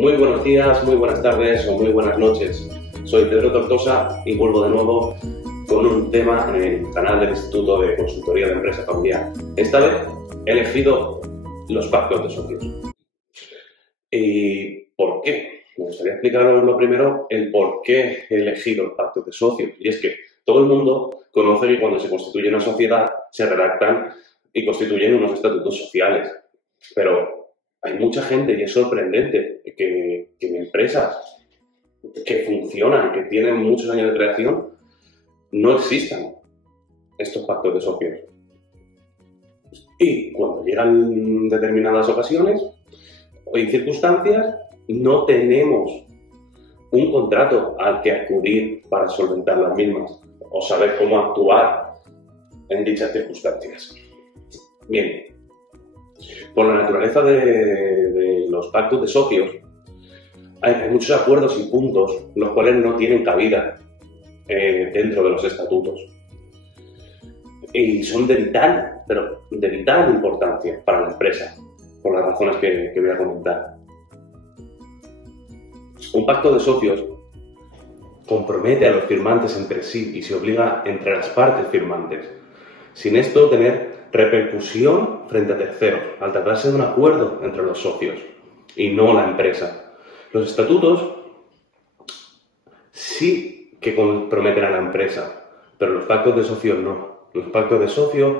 Muy buenos días, muy buenas tardes o muy buenas noches. Soy Pedro Tortosa y vuelvo de nuevo con un tema en el canal del Instituto de Consultoría de Empresa Familiar. Esta vez he elegido los pactos de socios. ¿Y por qué? Me gustaría explicaros lo primero, el por qué he elegido los pactos de socios. Y es que todo el mundo conoce que cuando se constituye una sociedad se redactan y constituyen unos estatutos sociales. Pero hay mucha gente, y es sorprendente, que en empresas que funcionan, que tienen muchos años de creación, no existan estos pactos de socios. Y cuando llegan determinadas ocasiones o circunstancias, no tenemos un contrato al que acudir para solventar las mismas o saber cómo actuar en dichas circunstancias. Bien, por la naturaleza de los pactos de socios, hay muchos acuerdos y puntos los cuales no tienen cabida dentro de los estatutos. Y son de vital, pero de vital importancia para la empresa, por las razones que voy a comentar. Un pacto de socios compromete a los firmantes entre sí y se obliga entre las partes firmantes, sin esto tener repercusión frente a terceros, al tratarse de un acuerdo entre los socios y no la empresa. Los estatutos sí que comprometen a la empresa, pero los pactos de socios no. Los pactos de socios,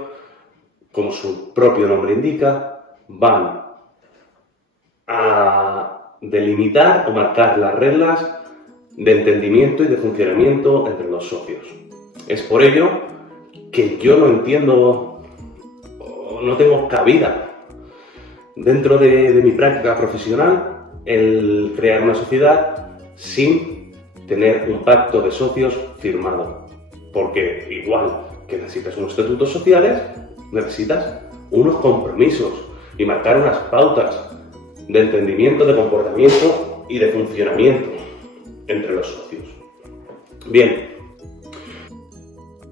como su propio nombre indica, van a delimitar o marcar las reglas de entendimiento y de funcionamiento entre los socios. Es por ello que yo no entiendo, no tengo cabida dentro de mi práctica profesional el crear una sociedad sin tener un pacto de socios firmado. Porque igual que necesitas unos estatutos sociales, necesitas unos compromisos y marcar unas pautas de entendimiento, de comportamiento y de funcionamiento entre los socios. Bien,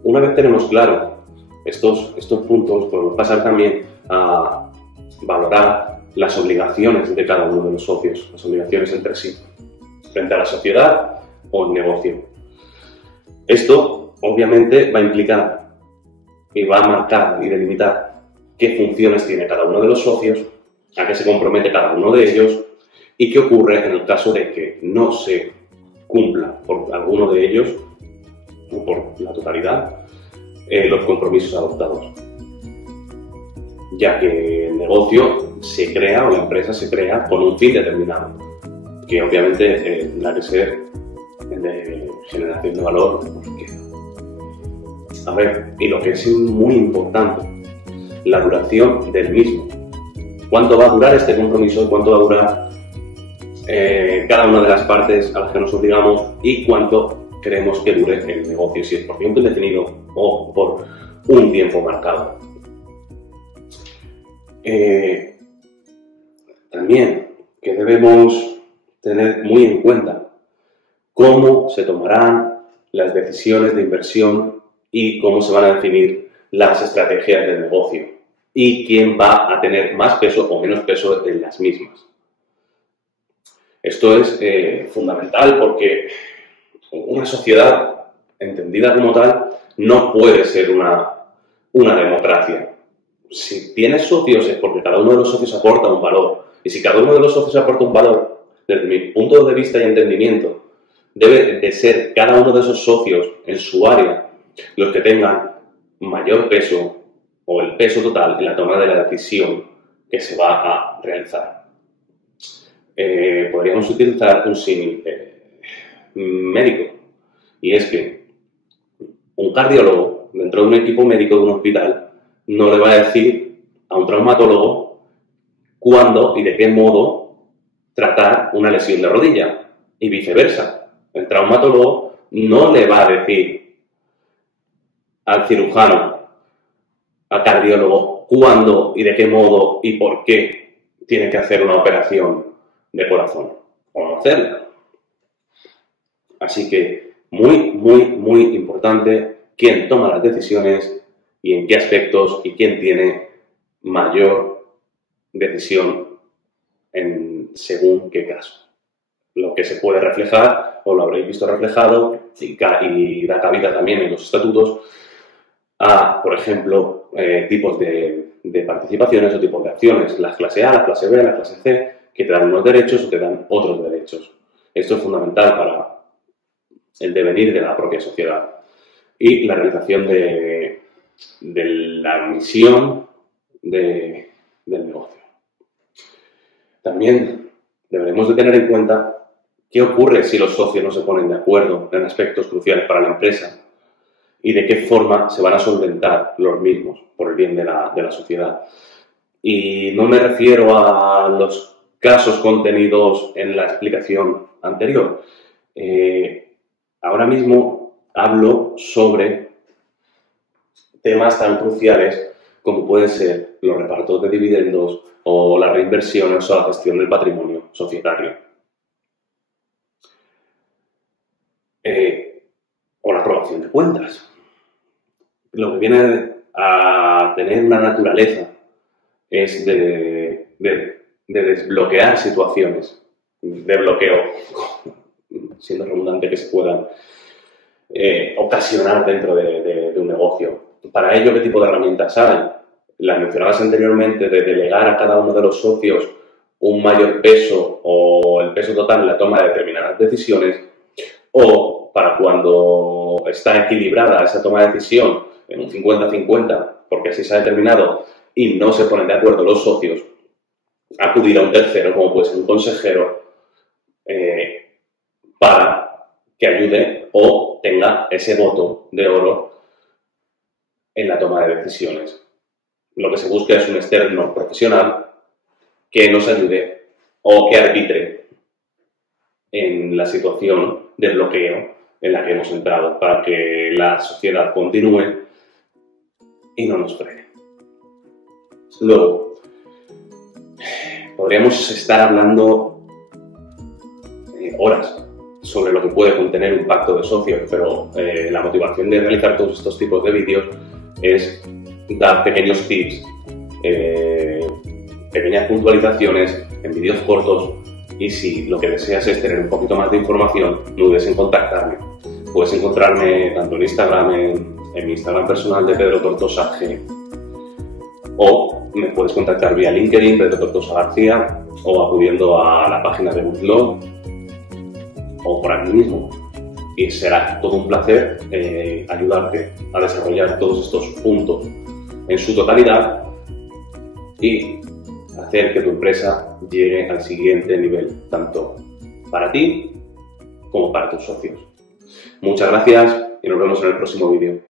una vez tenemos claro estos puntos, podemos pasar también a valorar las obligaciones de cada uno de los socios, las obligaciones entre sí, frente a la sociedad o el negocio. Esto, obviamente, va a implicar y va a marcar y delimitar qué funciones tiene cada uno de los socios, a qué se compromete cada uno de ellos y qué ocurre en el caso de que no se cumpla por alguno de ellos o por la totalidad los compromisos adoptados, ya que el negocio se crea o la empresa se crea con un fin determinado, que obviamente tendrá que ser de generación de valor. A ver, y lo que es muy importante, la duración del mismo. ¿Cuánto va a durar este compromiso? ¿Cuánto va a durar cada una de las partes a las que nos obligamos? ¿Y cuánto queremos que dure el negocio? Si es por tiempo indefinido o por un tiempo marcado. También que debemos tener muy en cuenta cómo se tomarán las decisiones de inversión y cómo se van a definir las estrategias del negocio y quién va a tener más peso o menos peso en las mismas. Esto es fundamental porque una sociedad entendida como tal no puede ser una democracia. Si tienes socios es porque cada uno de los socios aporta un valor. Y si cada uno de los socios aporta un valor, desde mi punto de vista y entendimiento, debe de ser cada uno de esos socios en su área los que tengan mayor peso o el peso total en la toma de la decisión que se va a realizar. Podríamos utilizar un símil médico, y es que un cardiólogo dentro de un equipo médico de un hospital no le va a decir a un traumatólogo cuándo y de qué modo tratar una lesión de rodilla y viceversa. El traumatólogo no le va a decir al cirujano, al cardiólogo, cuándo y de qué modo y por qué tiene que hacer una operación de corazón o no hacerla. Así que muy importante quién toma las decisiones y en qué aspectos y quién tiene mayor decisión en según qué caso. lo que se puede reflejar, o lo habréis visto reflejado, y da cabida también en los estatutos a, por ejemplo, tipos de participaciones o tipos de acciones, la clase A, la clase B, la clase C, que te dan unos derechos o te dan otros derechos. Esto es fundamental para el devenir de la propia sociedad y la realización de la misión del negocio. También deberemos de tener en cuenta qué ocurre si los socios no se ponen de acuerdo en aspectos cruciales para la empresa y de qué forma se van a solventar los mismos por el bien de la sociedad. Y no me refiero a los casos contenidos en la explicación anterior. Ahora mismo hablo sobre temas tan cruciales como pueden ser los repartos de dividendos o las reinversiones o la gestión del patrimonio societario. O la aprobación de cuentas. Lo que viene a tener una naturaleza es de desbloquear situaciones de bloqueo, siendo redundante, que se puedan ocasionar dentro de un negocio. Para ello, ¿qué tipo de herramientas hay? Las mencionadas anteriormente, de delegar a cada uno de los socios un mayor peso o el peso total en la toma de determinadas decisiones, o para cuando está equilibrada esa toma de decisión en un 50-50, porque así se ha determinado y no se ponen de acuerdo los socios, acudir a un tercero, como puede ser un consejero, para que ayude o tenga ese voto de oro en la toma de decisiones. Lo que se busca es un externo profesional que nos ayude o que arbitre en la situación de bloqueo en la que hemos entrado para que la sociedad continúe y no nos frene. Luego, podríamos estar hablando horas sobre lo que puede contener un pacto de socios, pero la motivación de realizar todos estos tipos de vídeos es dar pequeños tips, pequeñas puntualizaciones en vídeos cortos, y si lo que deseas es tener un poquito más de información, no dudes en contactarme. Puedes encontrarme tanto en Instagram, en mi Instagram personal de Pedro Tortosa G, o me puedes contactar vía LinkedIn, Pedro Tortosa García, o acudiendo a la página de Bootblog, o por aquí mismo. Y será todo un placer ayudarte a desarrollar todos estos puntos en su totalidad y hacer que tu empresa llegue al siguiente nivel, tanto para ti como para tus socios. Muchas gracias y nos vemos en el próximo vídeo.